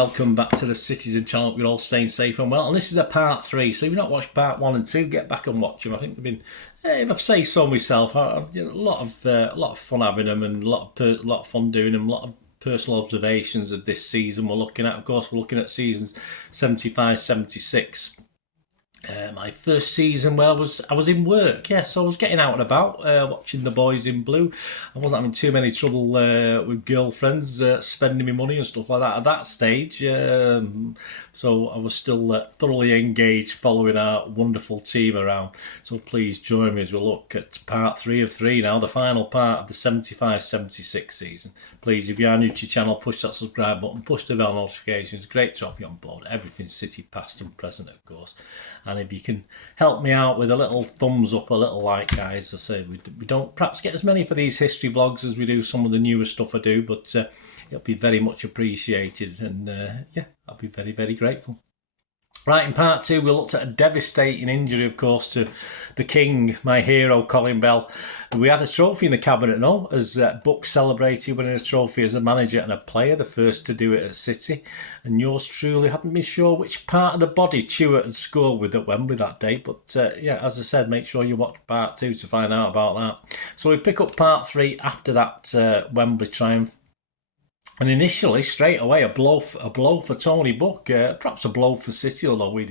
welcome back to the Citizen channel. You're all staying safe and well. And this is a part 3, so if you've not watched part 1 and 2, get back and watch them. I think they've been, if I say so myself, I've a lot of fun having them and a lot of fun doing them. A lot of personal observations of this season we're looking at. Of course, we're looking at seasons 75-76. My first season where I was in work, so I was getting out and about, watching the boys in blue. I wasn't having too many trouble with girlfriends, spending my money and stuff like that at that stage. So I was still thoroughly engaged following our wonderful team around. So please join me as we look at part 3 of 3 now, the final part of the 75-76 season. Please, if you are new to your channel, push that subscribe button, push the bell notifications. Great to have you on board. Everything City, past and present, of course. And if you can help me out with a little thumbs up, a little like, guys. I say we don't perhaps get as many for these history vlogs as we do some of the newer stuff I do, but it'll be very much appreciated. And I'll be very, very grateful. Right, in part 2, we looked at a devastating injury, of course, to the king, my hero, Colin Bell. We had a trophy in the cabinet, as Buck celebrated winning a trophy as a manager and a player, the first to do it at City. And yours truly hadn't been sure which part of the body Chewett had scored with at Wembley that day. But as I said, make sure you watch part 2 to find out about that. So we pick up part 3 after that Wembley triumph. And initially, straight away, a blow for Tony Buck, perhaps a blow for City, although we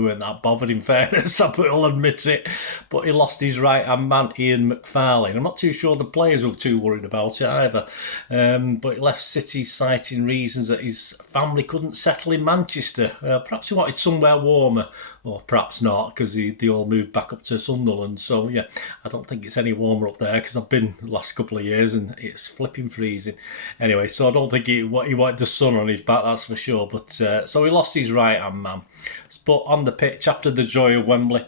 weren't that bothered, in fairness, I'll admit it. But he lost his right-hand man, Ian McFarlane. I'm not too sure the players were too worried about it either. But he left City citing reasons that his family couldn't settle in Manchester. Perhaps he wanted somewhere warmer, or perhaps not, because they all moved back up to Sunderland. So, I don't think it's any warmer up there, because I've been the last couple of years and it's flipping freezing. Anyway, so I don't think he wanted the sun on his back, that's for sure. But so he lost his right-hand man. But on the pitch, after the joy of Wembley,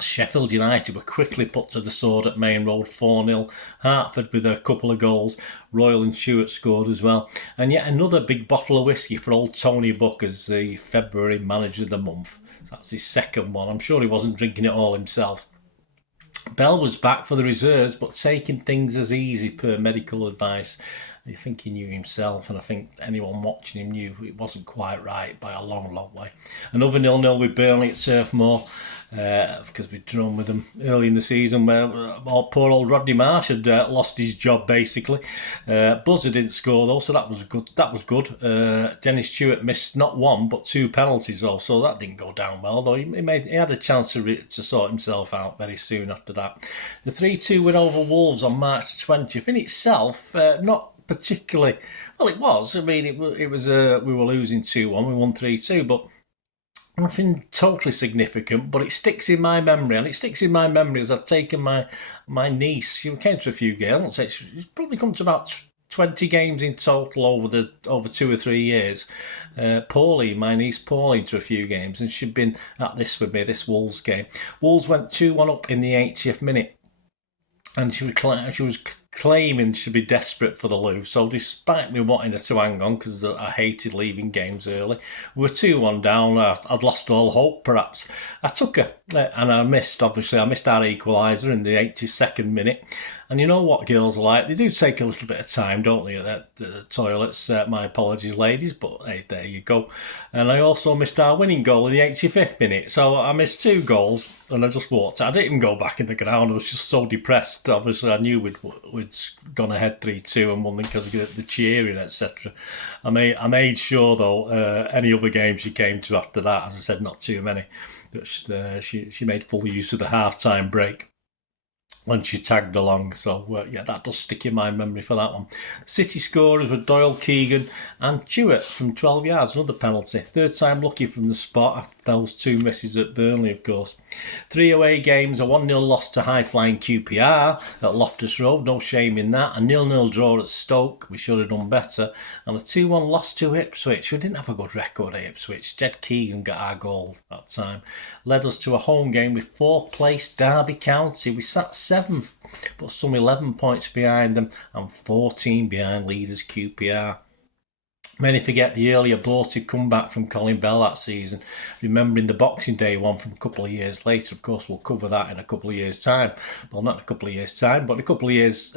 Sheffield United were quickly put to the sword at Main Road 4-0. Hartford with a couple of goals. Royal and Chewett scored as well. And yet another big bottle of whiskey for old Tony Buck as the February manager of the month. That's his second one. I'm sure he wasn't drinking it all himself. Bell was back for the reserves, but taking things as easy per medical advice. I think he knew himself, and I think anyone watching him knew it wasn't quite right by a long, long way. Another 0-0 with Burnley at Turf Moor, because we'd drawn with them early in the season, where poor old Rodney Marsh had lost his job, basically. Buzzer didn't score, though, so that was good. Dennis Chewett missed not one, but 2 penalties, though, so that didn't go down well, though. He had a chance to sort himself out very soon after that. The 3-2 win over Wolves on March 20th, in itself, not particularly, well, it was. I mean, it was we were losing 2-1, we won 3-2, but nothing totally significant. But it sticks in my memory, and it sticks in my memory as I've taken my niece. She came to a few games. I won't say she's probably come to about 20 games in total over 2 or 3 years. My niece Pauline, to a few games, and she'd been at this with me, this Wolves game. Wolves went 2-1 up in the 80th minute, and she was claiming she'd be desperate for the lose. So despite me wanting her to hang on, because I hated leaving games early, we were 2-1 down. I'd lost all hope, perhaps. I took her, and I missed our equaliser in the 82nd minute. And you know what girls are like? They do take a little bit of time, don't they, at the toilets? My apologies, ladies, but hey, there you go. And I also missed our winning goal in the 85th minute. So I missed 2 goals, and I just walked out. I didn't even go back in the ground. I was just so depressed. Obviously, I knew we'd gone ahead 3-2 and won them because of the cheering, etc. I made sure, though, any other games she came to after that, as I said, not too many, but she made full use of the half-time break when she tagged along. So, that does stick in my memory for that one. City scorers were Doyle, Keegan and Chewett from 12 yards, another penalty. Third time lucky from the spot after those 2 misses at Burnley, of course. 3 away games, a 1-0 loss to high-flying QPR at Loftus Road, no shame in that. A 0-0 draw at Stoke, we should have done better. And a 2-1 loss to Ipswich. We didn't have a good record at Ipswich. Jed Keegan got our goal that time. Led us to a home game with 4th place Derby County. We sat 7th, but some 11 points behind them and 14 behind leaders QPR. Many forget the early aborted comeback from Colin Bell that season, remembering the Boxing Day one from a couple of years later. Of course, we'll cover that in a couple of years' time. Well, not in a couple of years' time, but in a couple of years'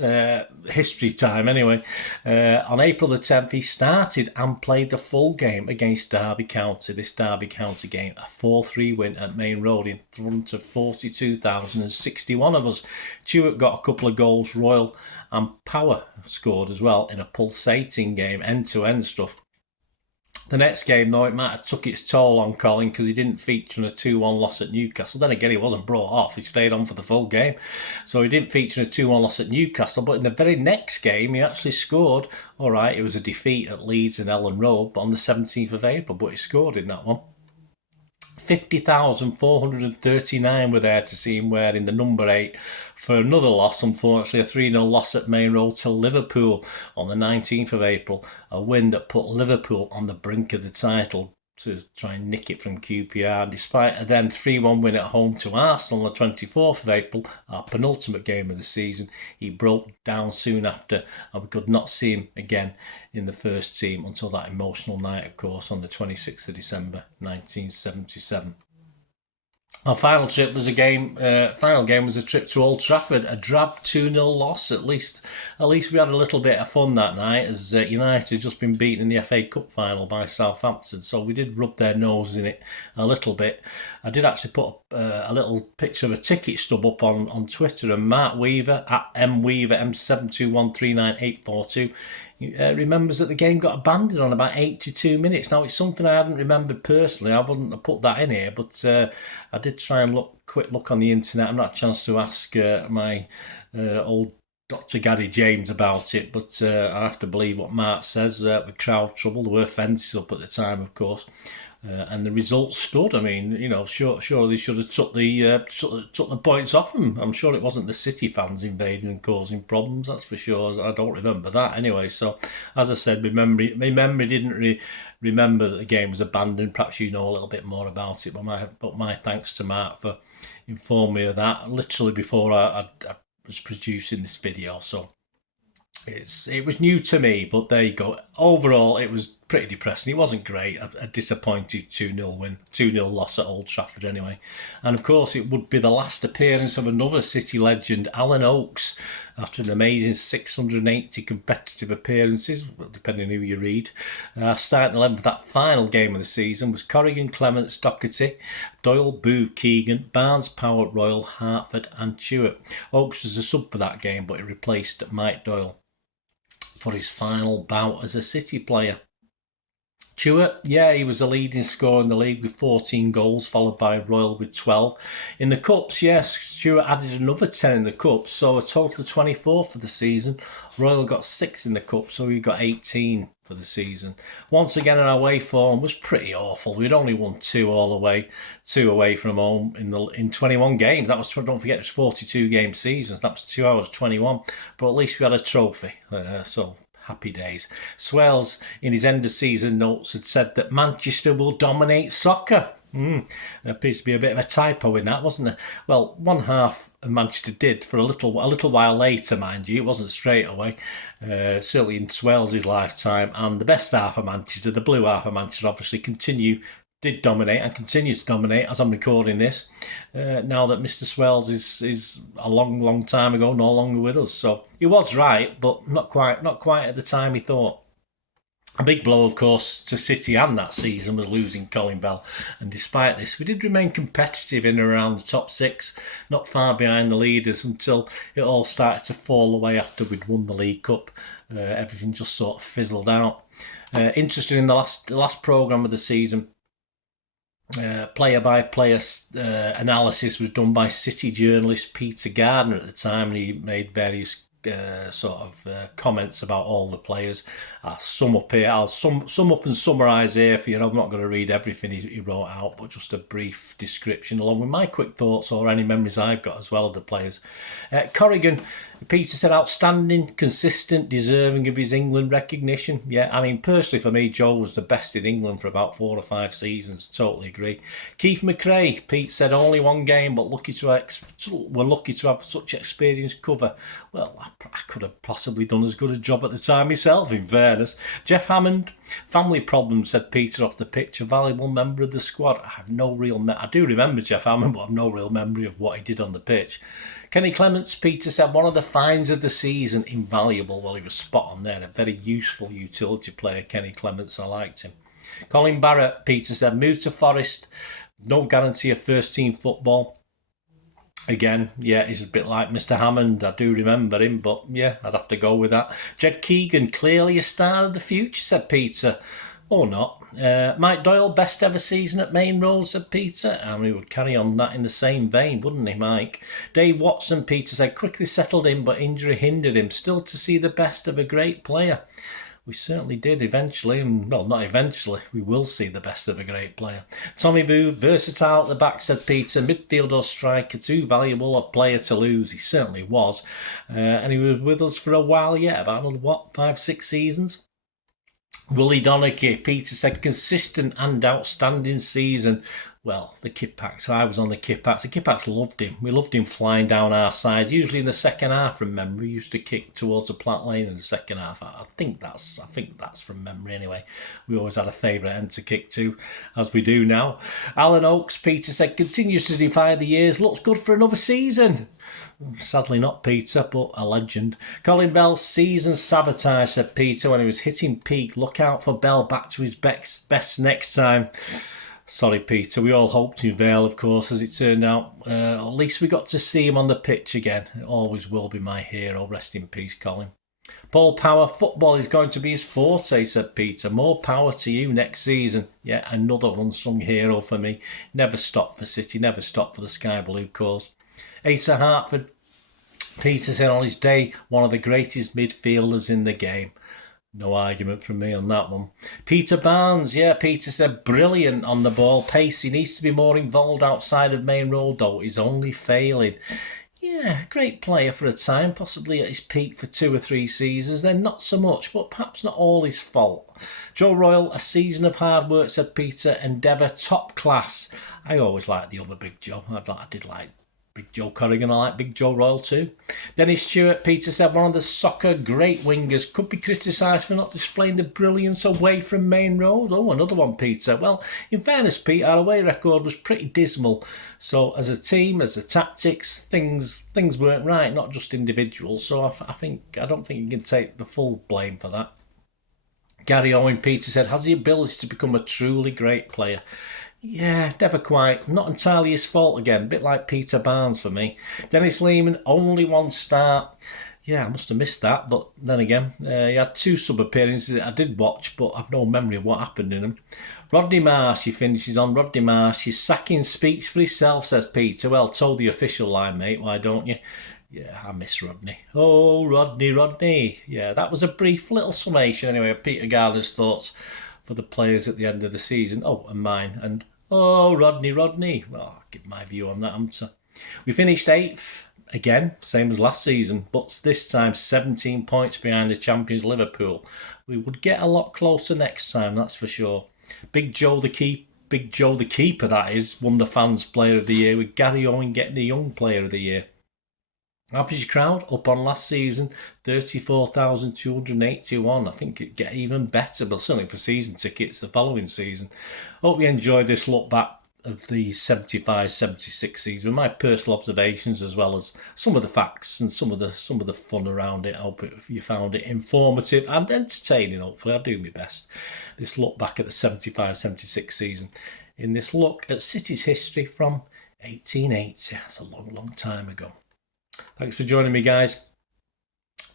history time anyway. On April the 10th, he started and played the full game against Derby County. This Derby County game, a 4-3 win at Main Road in front of 42,061 of us. Stewart got a couple of goals. Royal and Power scored as well in a pulsating game, end-to-end stuff. The next game, though, it might have took its toll on Colin because he didn't feature in a 2-1 loss at Newcastle. Then again, he wasn't brought off. He stayed on for the full game. So he didn't feature in a 2-1 loss at Newcastle. But in the very next game, he actually scored. All right, it was a defeat at Leeds and Ellen Road, but on the 17th of April. But he scored in that one. 50,439 were there to see him wearing the number 8 for another loss, unfortunately, a 3-0 loss at Main Road to Liverpool on the 19th of April, a win that put Liverpool on the brink of the title to try and nick it from QPR. Despite a then 3-1 win at home to Arsenal on the 24th of April, our penultimate game of the season, he broke down soon after and we could not see him again in the first team until that emotional night, of course, on the 26th of December 1977. Our final trip was final game was a trip to Old Trafford, a drab 2-0 loss. At least we had a little bit of fun that night, as United had just been beaten in the FA Cup final by Southampton, so we did rub their noses in it a little bit. I did actually put a little picture of a ticket stub up on Twitter, and Marc Weaver at MWeaver M721398842 remembers that the game got abandoned on about 82 minutes. Now, it's something I hadn't remembered personally. I wouldn't have put that in here, but I did try and quick look on the internet. I've not had a chance to ask my old Dr. Gary James about it, but I have to believe what Marc says. With crowd trouble, there were fences up at the time, of course. And the results stood. I mean, you know, sure they should have took the points off them. I'm sure it wasn't the City fans invading and causing problems. That's for sure. I don't remember that anyway. So, as I said, my memory didn't remember that the game was abandoned. Perhaps you know a little bit more about it. But my thanks to Marc for informing me of that literally before I was producing this video. So. It was new to me, but there you go. Overall, it was pretty depressing. It wasn't great. A disappointing 2-0 win, 2-0 loss at Old Trafford anyway. And of course, it would be the last appearance of another City legend, Alan Oakes, after an amazing 680 competitive appearances, depending who you read. Starting 11 for that final game of the season was Corrigan, Clements, Doherty, Doyle, Booth, Keegan, Barnes, Power, Royal, Hartford and Stewart. Oakes was a sub for that game, but he replaced Mike Doyle for his final bout as a City player. Stewart, he was the leading scorer in the league with 14 goals, followed by Royal with 12. In the Cups, Stewart added another 10 in the Cups, so a total of 24 for the season. Royal got 6 in the Cup, so he got 18 for the season. Once again, our away form was pretty awful. We'd only won 2 away from home in 21 games. That was, don't forget, it was 42 game seasons. That was 2 hours 21. But at least we had a trophy. So happy days. Swales, in his end of season notes, had said that Manchester will dominate soccer. There appears to be a bit of a typo in that, wasn't there? Well, one half of Manchester did for a little while later, mind you. It wasn't straight away, certainly in Swales' lifetime. And the best half of Manchester, the blue half of Manchester, obviously did dominate and continue to dominate as I'm recording this. Now that Mr. Swales is a long time ago, no longer with us. So he was right, but not quite at the time he thought. A big blow, of course, to City and that season was losing Colin Bell. And despite this, we did remain competitive in and around the top 6, not far behind the leaders until it all started to fall away after we'd won the League Cup. Everything just sort of fizzled out. Interesting, in the last programme of the season, player-by-player analysis was done by City journalist Peter Gardner at the time, and he made various comments about all the players. I'll sum up here. I'll sum up and summarise here for you. I'm not going to read everything he wrote out, but just a brief description along with my quick thoughts or any memories I've got as well of the players. Corrigan, Peter said, outstanding, consistent, deserving of his England recognition. Yeah, I mean, personally for me, Joe was the best in England for about 4 or 5 seasons. Totally agree. Keith McRae, Pete said, only one game, but we're lucky to have such experienced cover. Well, I could have possibly done as good a job at the time myself, in fairness. Jeff Hammond, family problems, said Peter off the pitch, a valuable member of the squad. I have no real... I do remember Jeff Hammond, but I have no real memory of what he did on the pitch. Kenny Clements, Peter said, one of the finds of the season, invaluable. Well, he was spot on there. A very useful utility player, Kenny Clements. I liked him. Colin Barrett, Peter said, moved to Forest. No guarantee of first-team football. Again, yeah, he's a bit like Mr. Hammond. I do remember him, but yeah, I'd have to go with that. Jed Keegan, clearly a star of the future, said Peter. Or not. Mike Doyle, best ever season at Main Road, said Peter. And we would carry on that in the same vein, wouldn't he, Mike? Dave Watson, Peter said, quickly settled in, but injury hindered him. Still to see the best of a great player. We certainly did eventually, and well, not eventually, we will see the best of a great player. Tommy Boo, versatile at the back, said Peter, midfield or striker, too valuable a player to lose. He certainly was. And he was with us for a while yet, about another, 5-6 seasons? Willie Donachie, Peter said, consistent and outstanding season. Well, the Kippax, I was on the Kippax. The Kippax loved him. We loved him flying down our side. Usually in the second half, from memory, we used to kick towards the plat lane in the second half. I think that's from memory anyway. We always had a favourite end to kick to, as we do now. Alan Oakes, Peter said, continues to defy the years. Looks good for another season. Sadly not Peter, but a legend. Colin Bell, season sabotage, said Peter when he was hitting peak. Look out for Bell back to his best next time. Sorry, Peter. We all hoped to Vale, of course, as it turned out. At least we got to see him on the pitch again. It always will be my hero. Rest in peace, Colin. Paul Power, football is going to be his forte, said Peter. More power to you next season. Yeah, another unsung hero for me. Never stopped for City, never stopped for the Sky Blue cause. Asa Hartford, Peter said on his day, one of the greatest midfielders in the game. No argument from me on that one. Peter Barnes, yeah, Peter said brilliant on the ball. Pacey needs to be more involved outside of Main Road, though. He's only failing. Yeah, great player for a time, possibly at his peak for 2 or 3 seasons, then not so much, but perhaps not all his fault. Joe Royal, a season of hard work, said Peter. Endeavour, top class. I always liked the other Big Joe. I did like Big Joe Corrigan. I like Big Joe Royal too. Dennis Stewart, Peter said, one of the soccer great wingers, could be criticised for not displaying the brilliance away from Main Road. Oh, another one, Peter. Well, in fairness, Pete, our away record was pretty dismal. So as a team, as a tactics, things weren't right, not just individuals. So I don't think you can take the full blame for that. Gary Owen, Peter said, has the ability to become a truly great player. Yeah, never quite. Not entirely his fault again. A bit like Peter Barnes for me. Dennis Lehman, only 1 start. Yeah, I must have missed that. But then again, he had 2 sub-appearances that I did watch, but I've no memory of what happened in them. Rodney Marsh, he finishes on. Rodney Marsh, his sacking speaks for himself, says Peter. Well, told the official line, mate. Why don't you? Yeah, I miss Rodney. Oh, Rodney. Yeah, that was a brief little summation anyway of Peter Gardner's thoughts for the players at the end of the season. Oh, and mine. And oh, Rodney. Well, I'll give my view on that answer. We finished 8th, again, same as last season, but this time 17 points behind the champions Liverpool. We would get a lot closer next time, that's for sure. Big Joe the Keeper, that is, won the Fans Player of the Year, with Gary Owen getting the Young Player of the Year. Average crowd up on last season, 34,281. I think it'd get even better, but certainly for season tickets the following season. Hope you enjoyed this look back of the 75-76 season with my personal observations as well as some of the facts and some of the fun around it. I hope you found it informative and entertaining. Hopefully, I do my best. This look back at the 75-76 season in this look at City's history from 1880. That's a long time ago. Thanks for joining me, guys.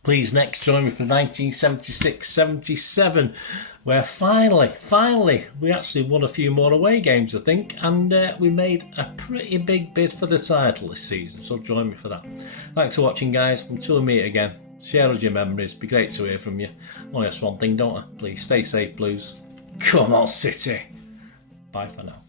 Please next join me for 1976-77, where finally, we actually won a few more away games, I think, and we made a pretty big bid for the title this season, so join me for that. Thanks for watching, guys. Until we meet again, share us your memories. It'd be great to hear from you. Only ask one thing, don't I? Please stay safe, Blues. Come on, City. Bye for now.